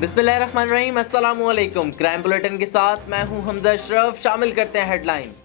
बिस्मिल्लाहिर्रहमानिर्रहीम, अस्सलाम वालेकुम। क्राइम बुलेटिन के साथ मैं हूं हमजा अशरफ। शामिल करते हैं हेडलाइंस।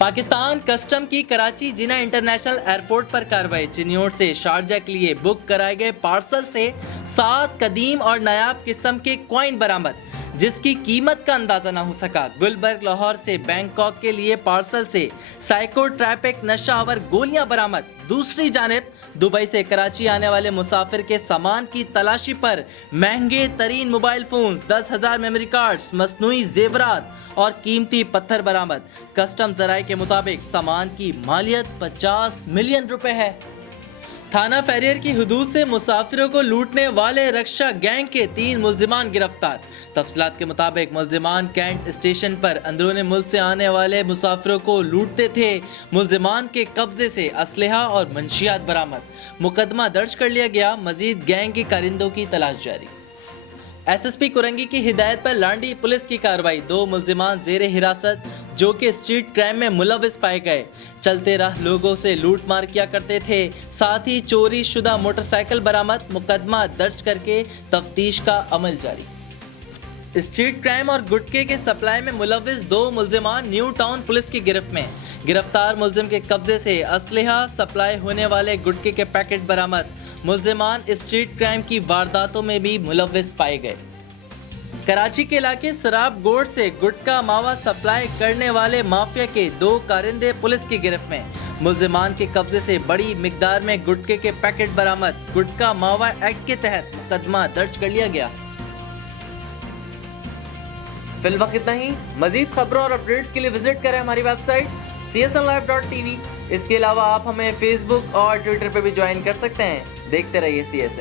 पाकिस्तान कस्टम की कराची जिना इंटरनेशनल एयरपोर्ट पर कार्रवाई। चिन्योट से शारजा के लिए बुक कराए गए पार्सल से 7 कदीम और नायाब किस्म के कॉइन बरामद, जिसकी कीमत का अंदाजा ना हो सका। गुलबर्ग लाहौर से बैंकॉक के लिए पार्सल से साइकोट्रैपिक नशावर गोलियां बरामद। दूसरी जानिब दुबई से कराची आने वाले मुसाफिर के सामान की तलाशी पर महंगे तरीन मोबाइल फोन्स, 10,000 मेमोरी कार्ड्स, मसनूई जेवरात और कीमती पत्थर बरामद। कस्टम जराये के मुताबिक सामान की मालियत 50 मिलियन रुपए है। थाना फेरियर की हुदूद से मुसाफिरों को लूटने वाले रक्षा गैंग के 3 मुल्जिमान गिरफ्तार। तफसीलात के मुताबिक मुल्जिमान कैंट स्टेशन पर अंदरूनी मुल्क से आने वाले मुसाफिरों को लूटते थे। मुल्जिमान के कब्जे से असलहा और मंशियात बरामद। मुकदमा दर्ज कर लिया गया। मजीद गैंग के कारिंदों की तलाश जारी। SSP कुरंगी की हिदायत पर लांडी पुलिस की कार्रवाई। 2 मुल्जिमान जेर हिरासत जो कि स्ट्रीट क्राइम में मुलविस पाए गए। चलते राह लोगों से लूट मार किया करते थे। साथ ही चोरी शुदा मोटरसाइकिल बरामद। मुकदमा दर्ज करके तफ्तीश का अमल जारी। स्ट्रीट क्राइम और गुटखे के सप्लाई में मुलविस 2 मुल्जिमान न्यू टाउन पुलिस की गिरफ्त में। गिरफ्तार मुल्जिम के कब्जे से असलहा, सप्लाई होने वाले गुटखे के पैकेट बरामद। मुल्जिमान स्ट्रीट क्राइम की वारदातों में भी मुलविस पाए गए। कराची के इलाके सराब गोड से गुटखा मावा सप्लाई करने वाले माफिया के 2 कारिंदे पुलिस की गिरफ्त में। मुल्जिमान के कब्जे से बड़ी मिकदार में गुटखे के पैकेट बरामद। गुटखा मावा एक्ट के तहत मुकदमा दर्ज कर लिया गया। फिलहाल इतना ही। मजीद खबरों और अपडेट्स के लिए विजिट करें हमारी वेबसाइट csnlive.tv। इसके अलावा आप हमें फेसबुक और ट्विटर पर भी ज्वाइन कर सकते हैं। देखते रहिए CSN।